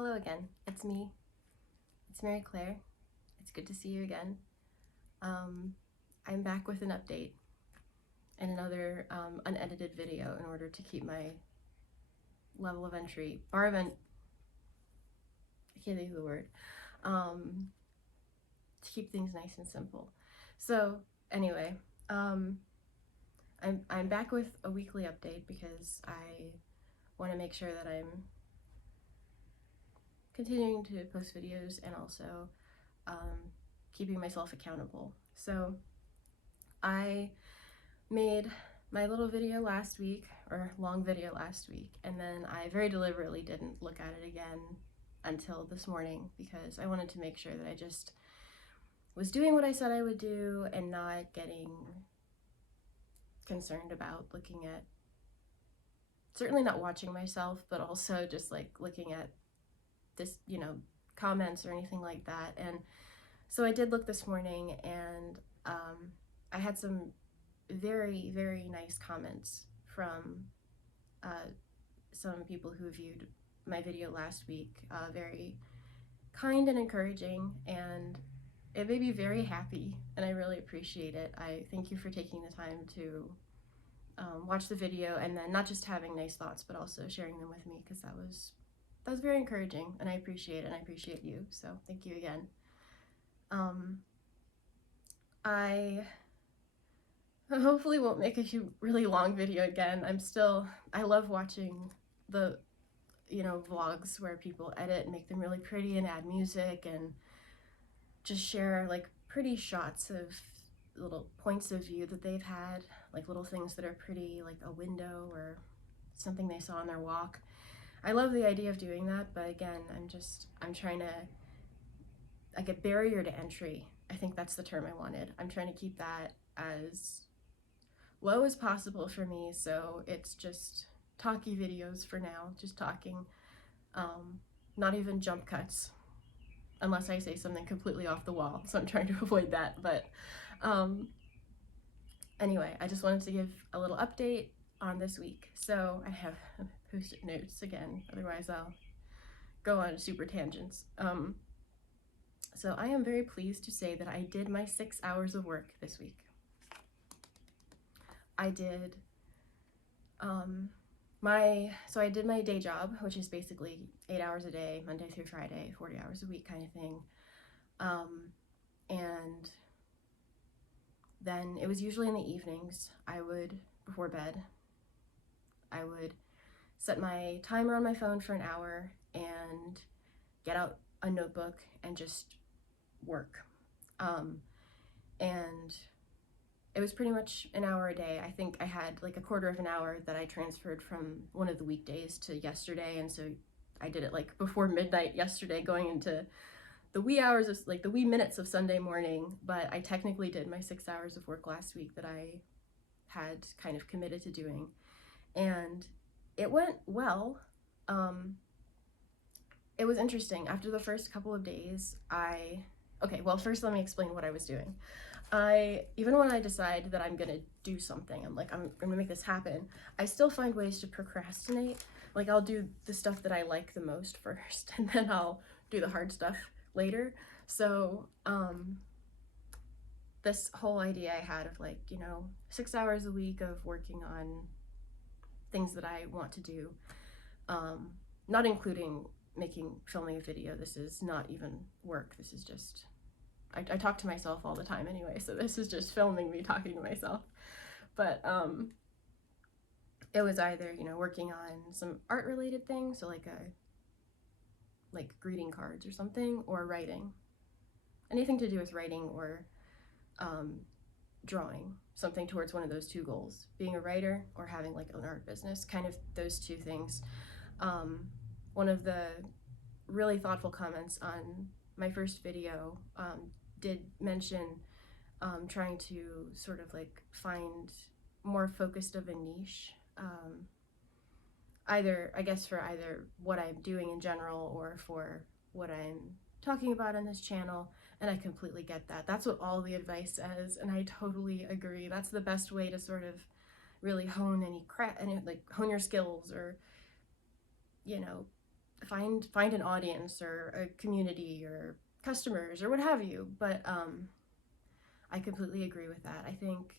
Hello again, it's me. It's Mary Claire. It's good to see you again. I'm back with an update and another unedited video in order to keep my level of entry, bar event, I can't think of the word, to keep things nice and simple. So anyway, I'm back with a weekly update because I want to make sure that I'm continuing to post videos and also keeping myself accountable. So I made my little video last week, or long video last week, and then I very deliberately didn't look at it again until this morning because I wanted to make sure that I just was doing what I said I would do and not getting concerned about looking at, certainly not watching myself, but also just like looking at this, comments or anything like that. And so I did look this morning, and I had some very, very nice comments from some people who viewed my video last week. Very kind and encouraging, and it made me very happy, and I really appreciate it. I thank you for taking the time to watch the video, and then not just having nice thoughts, but also sharing them with me, because that was very encouraging, and I appreciate it, and I appreciate you, so thank you again. I hopefully won't make a really long video again. I love watching the, vlogs where people edit and make them really pretty and add music and just share like pretty shots of little points of view that they've had, like little things that are pretty, like a window or something they saw on their walk. I love the idea of doing that, but again, I'm trying to, like, a barrier to entry. I think that's the term I wanted. I'm trying to keep that as low as possible for me, so it's just talky videos for now, just talking, not even jump cuts, unless I say something completely off the wall, so I'm trying to avoid that. But anyway, I just wanted to give a little update on this week. So I have post-it notes again, otherwise I'll go on super tangents. So I am very pleased to say that I did my 6 hours of work this week. I did I did my day job, which is basically 8 hours a day, Monday through Friday, 40 hours a week kind of thing. And then it was usually in the evenings. Before bed, I would set my timer on my phone for an hour and get out a notebook and just work. And it was pretty much an hour a day. I think I had like a quarter of an hour that I transferred from one of the weekdays to yesterday, and so I did it like before midnight yesterday, going into the wee hours of, like, the wee minutes of Sunday morning. But I technically did my 6 hours of work last week that I had kind of committed to doing, and it went well. It was interesting. After the first couple of days, first let me explain what I was doing. Even when I decide that I'm gonna do something, I'm like, I'm gonna make this happen, I still find ways to procrastinate. Like, I'll do the stuff that I like the most first, and then I'll do the hard stuff later. So this whole idea I had of, like, 6 hours a week of working on things that I want to do, not including filming a video. This is not even work. This is just, I talk to myself all the time anyway, so this is just filming me talking to myself. But it was either, working on some art related things, so like greeting cards or something, or writing. Anything to do with writing or drawing, something towards one of those two goals, being a writer or having like an art business, kind of those two things. One of the really thoughtful comments on my first video did mention trying to sort of like find more focused of a niche, either for what I'm doing in general or for what I'm talking about on this channel. And I completely get that. That's what all the advice says, and I totally agree. That's the best way to sort of really hone hone your skills, or find an audience or a community or customers or what have you. But I completely agree with that. I think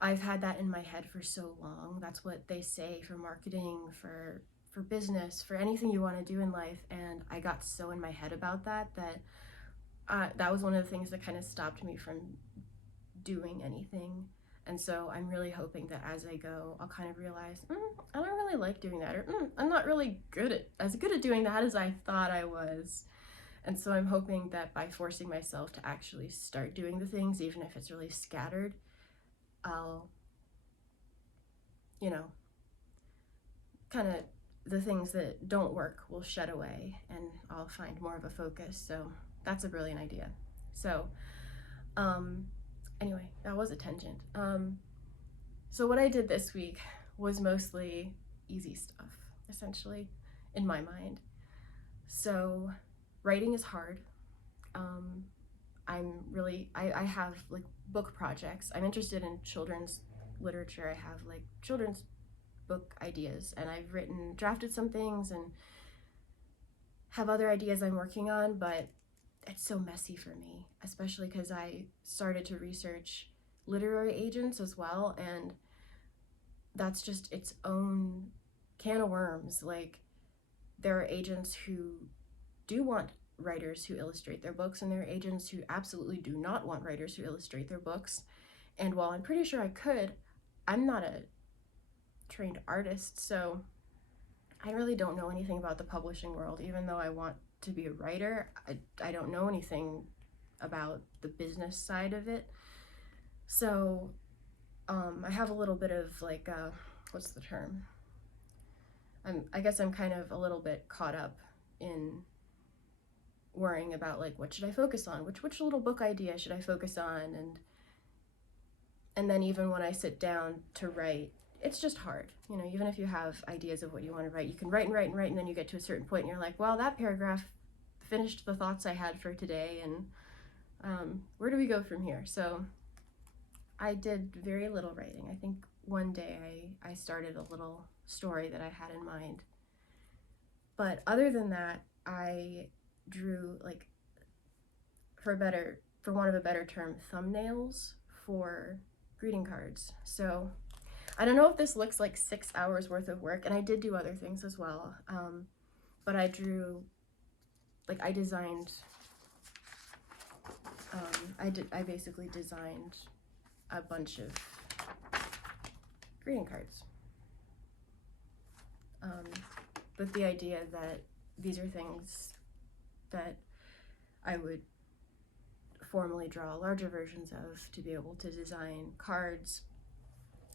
I've had that in my head for so long. That's what they say for marketing, for business, for anything you want to do in life. And I got so in my head about that that was one of the things that kind of stopped me from doing anything. And so I'm really hoping that as I go, I'll kind of realize, I don't really like doing that, or I'm not really as good at doing that as I thought I was. And so I'm hoping that by forcing myself to actually start doing the things, even if it's really scattered, I'll, you know, kind of the things that don't work will shed away and I'll find more of a focus. So that's a brilliant idea. So, anyway, that was a tangent. So what I did this week was mostly easy stuff, essentially, in my mind. So writing is hard. I have like book projects. I'm interested in children's literature. I have like children's book ideas, and I've drafted some things and have other ideas I'm working on, but it's so messy for me, especially because I started to research literary agents as well, and that's just its own can of worms. Like, there are agents who do want writers who illustrate their books, and there are agents who absolutely do not want writers who illustrate their books. And while I'm pretty sure I could, I'm not a trained artist, so I really don't know anything about the publishing world. Even though I want to be a writer, I don't know anything about the business side of it. So I have a little bit of like, what's the term? I guess I'm kind of a little bit caught up in worrying about like, what should I focus on? Which little book idea should I focus on? And then even when I sit down to write, it's just hard. You know, even if you have ideas of what you want to write, you can write and write and write, and then you get to a certain point and you're like, well, that paragraph finished the thoughts I had for today, and where do we go from here? So I did very little writing. I think one day I started a little story that I had in mind. But other than that, I drew, like, for want of a better term, thumbnails for greeting cards. So I don't know if this looks like 6 hours worth of work, and I did do other things as well. But I drew, like, I designed, I basically designed a bunch of greeting cards. With the idea that these are things that I would formally draw larger versions of to be able to design cards.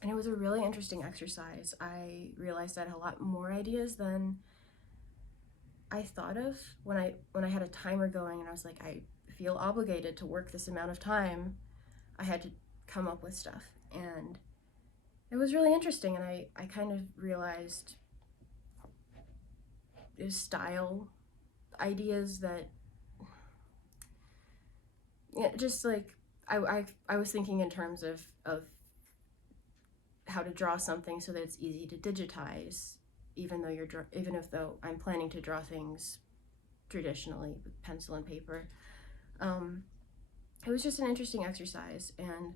And it was a really interesting exercise. I realized I had a lot more ideas than I thought of when I had a timer going, and I was like, I feel obligated to work this amount of time. I had to come up with stuff, and it was really interesting. And I kind of realized there's style ideas that, just like I was thinking in terms of how to draw something so that it's easy to digitize, even though I'm planning to draw things traditionally with pencil and paper. It was just an interesting exercise, and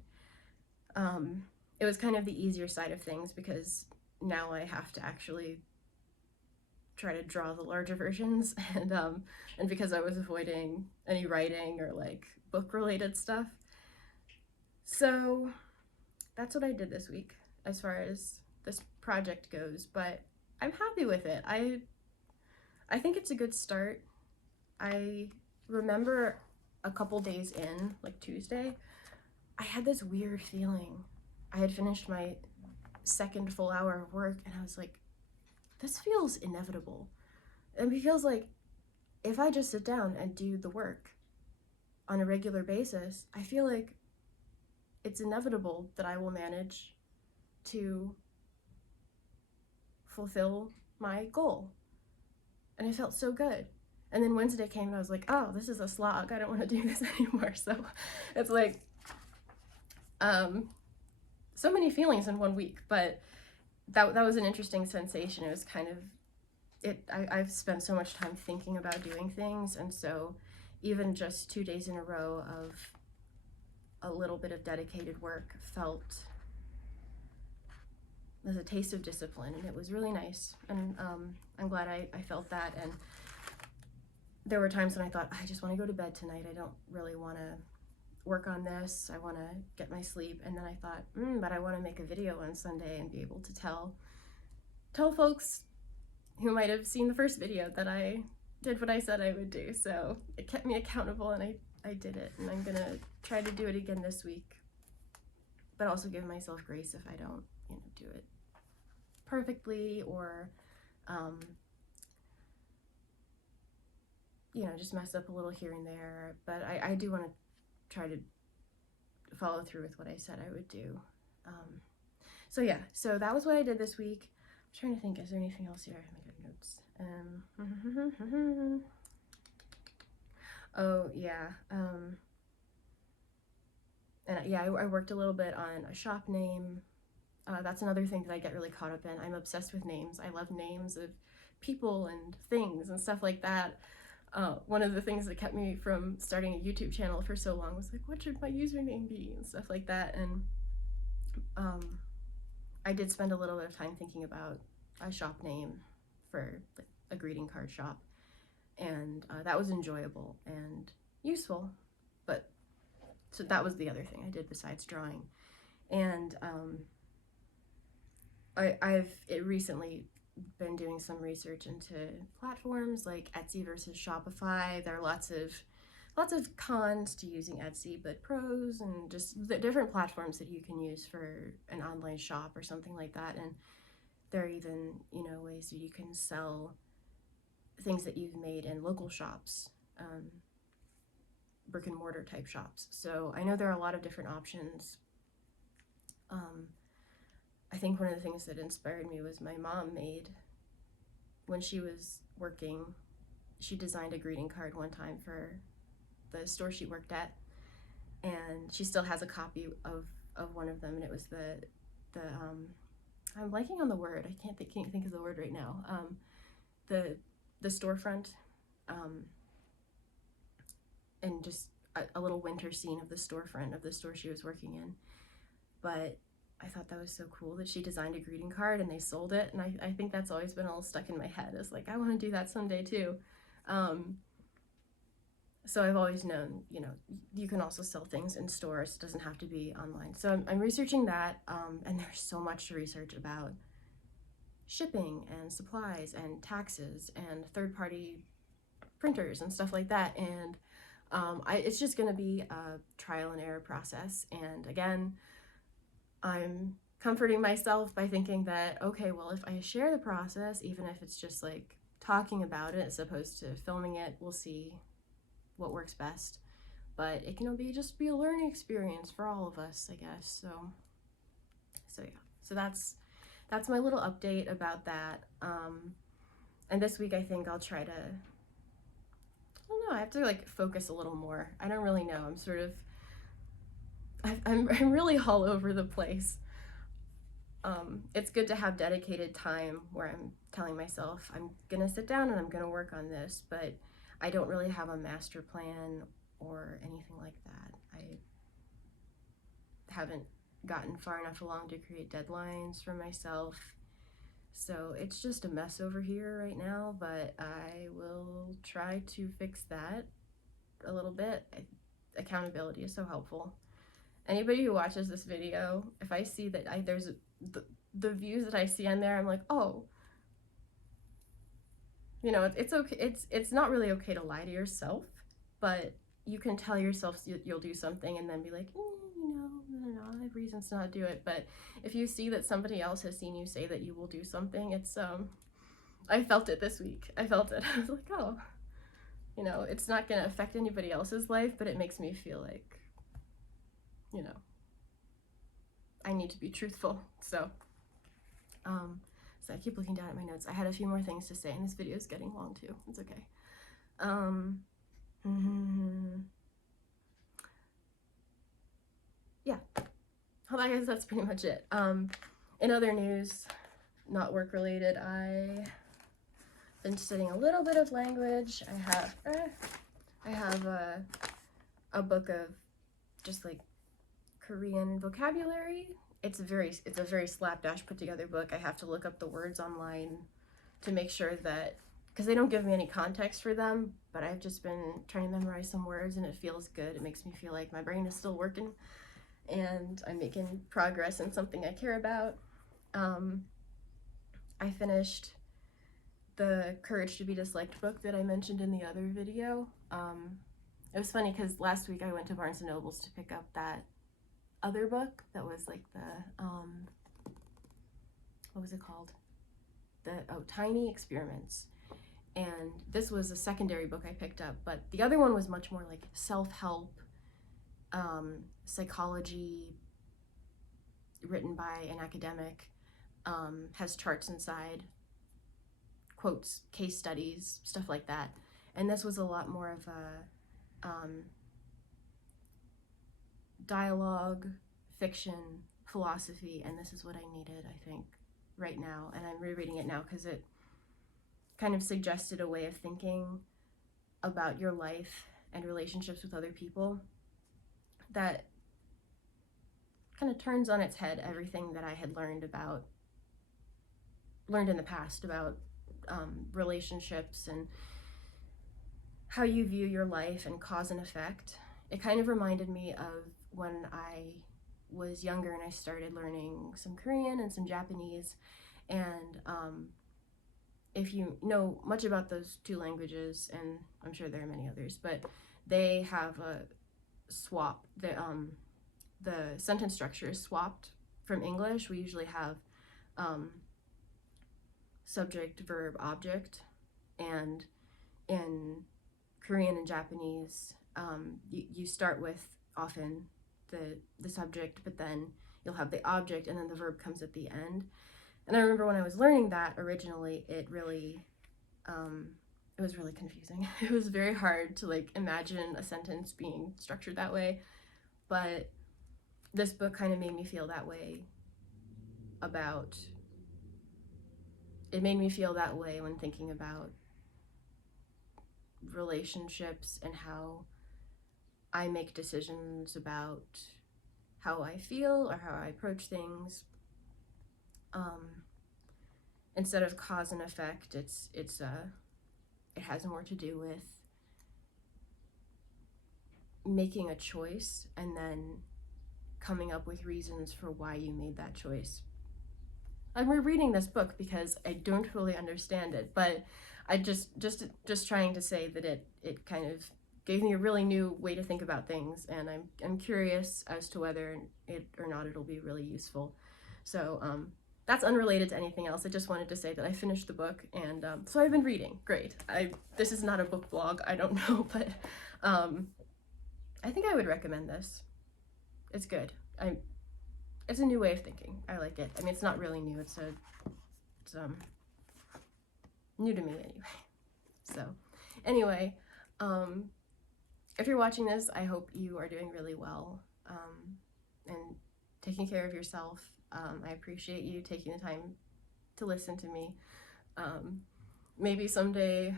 it was kind of the easier side of things because now I have to actually try to draw the larger versions, and because I was avoiding any writing or like book related stuff. So that's what I did this week as far as this project goes, but I'm happy with it. I think it's a good start. I remember a couple days in, like Tuesday, I had this weird feeling. I had finished my second full hour of work, and I was like, this feels inevitable. And it feels like if I just sit down and do the work on a regular basis, I feel like it's inevitable that I will manage to fulfill my goal. And it felt so good. And then Wednesday came and I was like, oh, this is a slog. I don't want to do this anymore. So it's like so many feelings in one week, but that was an interesting sensation. It was kind of I've spent so much time thinking about doing things, and so even just 2 days in a row of a little bit of dedicated work felt as a taste of discipline, and it was really nice. And I'm glad I felt that. And there were times when I thought, I just want to go to bed tonight. I don't really want to work on this. I want to get my sleep. And then I thought, but I want to make a video on Sunday and be able to tell folks who might have seen the first video that I did what I said I would do. So it kept me accountable, and I did it. And I'm gonna try to do it again this week, but also give myself grace if I don't, do it perfectly, or just mess up a little here and there. But I do want to try to follow through with what I said I would do. So yeah, so that was what I did this week. I'm trying to think, is there anything else here? I have my good notes. Oh yeah, and yeah, I worked a little bit on a shop name. That's another thing that I get really caught up in. I'm obsessed with names. I love names of people and things and stuff like that. One of the things that kept me from starting a YouTube channel for so long was like, what should my username be and stuff like that. And I did spend a little bit of time thinking about a shop name for a greeting card shop, and that was enjoyable and useful. But so that was the other thing I did besides drawing. And I've recently been doing some research into platforms like Etsy versus Shopify. There are lots of cons to using Etsy, but pros, and just the different platforms that you can use for an online shop or something like that. And there are even, ways that you can sell things that you've made in local shops, brick and mortar type shops. So I know there are a lot of different options. I think one of the things that inspired me was my mom made, when she was working, she designed a greeting card one time for the store she worked at, and she still has a copy of one of them, and it was the I'm blanking on the word. I can't think of the word right now. The storefront, and just a little winter scene of the storefront of the store she was working in. But I thought that was so cool that she designed a greeting card and they sold it, and I think that's always been a little stuck in my head, is like, I want to do that someday too. So I've always known, you can also sell things in stores. It doesn't have to be online. So I'm researching that, and there's so much to research about shipping and supplies and taxes and third-party printers and stuff like that. And it's just going to be a trial and error process. And again, I'm comforting myself by thinking that, okay, well, if I share the process, even if it's just like talking about it as opposed to filming it, we'll see what works best. But it can just be a learning experience for all of us, I guess. So yeah, so that's my little update about that. And this week I think I'll try to, I don't know, I have to focus a little more. I don't really know. I'm really all over the place. It's good to have dedicated time where I'm telling myself I'm gonna sit down and I'm gonna work on this, but I don't really have a master plan or anything like that. I haven't gotten far enough along to create deadlines for myself. So it's just a mess over here right now, but I will try to fix that a little bit. Accountability is so helpful. Anybody who watches this video, if I see that there's the views that I see on there, I'm like, oh, it's okay. It's not really okay to lie to yourself, but you can tell yourself you'll do something and then be like, I have reasons to not do it. But if you see that somebody else has seen you say that you will do something, it's I felt it this week. I felt it. I was like, oh, it's not gonna affect anybody else's life, but it makes me feel like, I need to be truthful. So I keep looking down at my notes. I had a few more things to say, and this video is getting long too. It's okay. Yeah. Well, I guess that's pretty much it. In other news, not work related, I been studying a little bit of language. I have a book of just like Korean vocabulary. It's a very slapdash put together book. I have to look up the words online to make sure that, because they don't give me any context for them, but I've just been trying to memorize some words and it feels good. It makes me feel like my brain is still working and I'm making progress in something I care about. I finished the Courage to be Disliked book that I mentioned in the other video. It was funny because last week I went to Barnes & Noble's to pick up that other book that was like the, what was it called? Tiny Experiments. And this was a secondary book I picked up, but the other one was much more like self-help, psychology, written by an academic, has charts inside, quotes, case studies, stuff like that. And this was a lot more of a dialogue, fiction, philosophy, and this is what I needed, I think, right now. And I'm rereading it now because it kind of suggested a way of thinking about your life and relationships with other people that kind of turns on its head everything that I had learned in the past about relationships and how you view your life and cause and effect. It kind of reminded me of when I was younger and I started learning some Korean and some Japanese, and if you know much about those two languages, and I'm sure there are many others, but they have a swap. The sentence structure is swapped from English. We usually have subject, verb, object, and in Korean and Japanese, you start with often the subject, but then you'll have the object and then the verb comes at the end. And I remember when I was learning that originally, it was really confusing. It was very hard to like imagine a sentence being structured that way, but this book kind of made me feel that way when thinking about relationships and how I make decisions about how I feel or how I approach things. Instead of cause and effect, it has more to do with making a choice and then coming up with reasons for why you made that choice. I'm rereading this book because I don't fully understand it, but I just trying to say that it kind of gave me a really new way to think about things, and I'm curious as to whether it or not it'll be really useful. So that's unrelated to anything else. I just wanted to say that I finished the book, and so I've been reading. Great. This is not a book blog, I don't know, but I think I would recommend this. It's good. It's a new way of thinking. I like it. I mean, it's not really new. It's new to me anyway. So anyway, if you're watching this, I hope you are doing really well and taking care of yourself. I appreciate you taking the time to listen to me. Maybe someday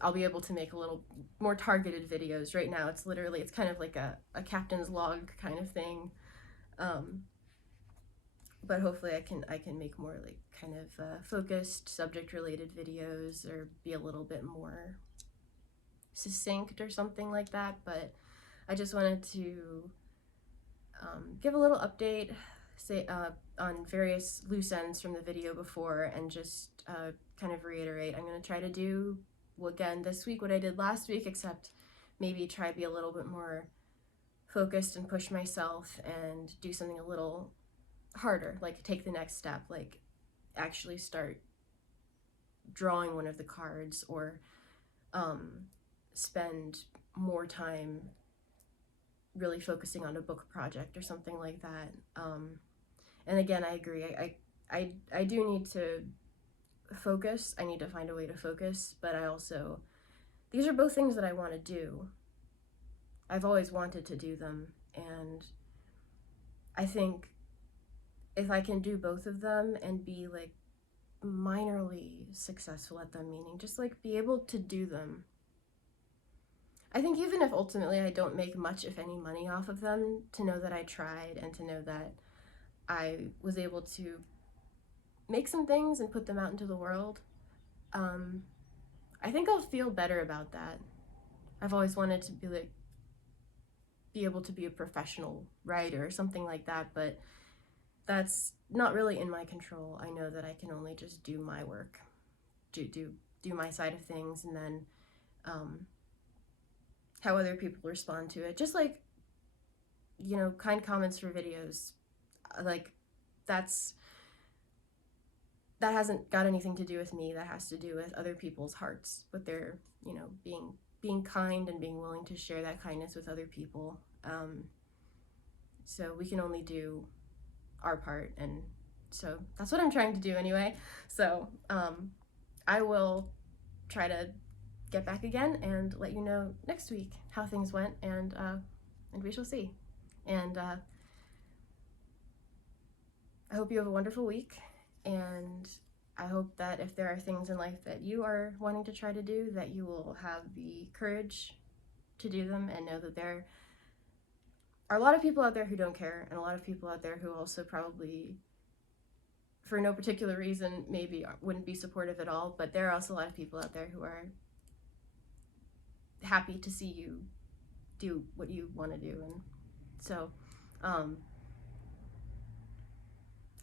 I'll be able to make a little more targeted videos. Right now it's kind of like a captain's log kind of thing. But hopefully I can make more like kind of focused subject related videos, or be a little bit more succinct or something like that. But I just wanted to give a little update, on various loose ends from the video before, and just kind of reiterate. I'm going to try to do again this week what I did last week, except maybe try to be a little bit more focused and push myself and do something a little harder, like take the next step, like actually start drawing one of the cards, or spend more time really focusing on a book project or something like that. And again, I agree. I do need to focus. I need to find a way to focus, but these are both things that I want to do. I've always wanted to do them, and I think if I can do both of them and be like minorly successful at them, meaning just like be able to do them. I think even if ultimately I don't make much, if any, money off of them, to know that I tried and to know that I was able to make some things and put them out into the world, I think I'll feel better about that. I've always wanted to be able to be a professional writer or something like that, but that's not really in my control. I know that I can only just do my work, do my side of things, and then how other people respond to it. Just like, you know, kind comments for videos, like that hasn't got anything to do with me. That has to do with other people's hearts, with their, you know, being kind and being willing to share that kindness with other people. So we can only do our part, and so that's what I'm trying to do anyway. So I will try to get back again and let you know next week how things went, and we shall see. And I hope you have a wonderful week, and I hope that if there are things in life that you are wanting to try to do, that you will have the courage to do them, and know that there are a lot of people out there who don't care, and a lot of people out there who also probably, for no particular reason, maybe wouldn't be supportive at all, but there are also a lot of people out there who are happy to see you do what you want to do. And so I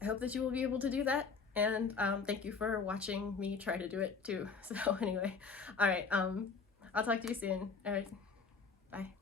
hope that you will be able to do that, and thank you for watching me try to do it too. So anyway, all right, I'll talk to you soon. All right, bye.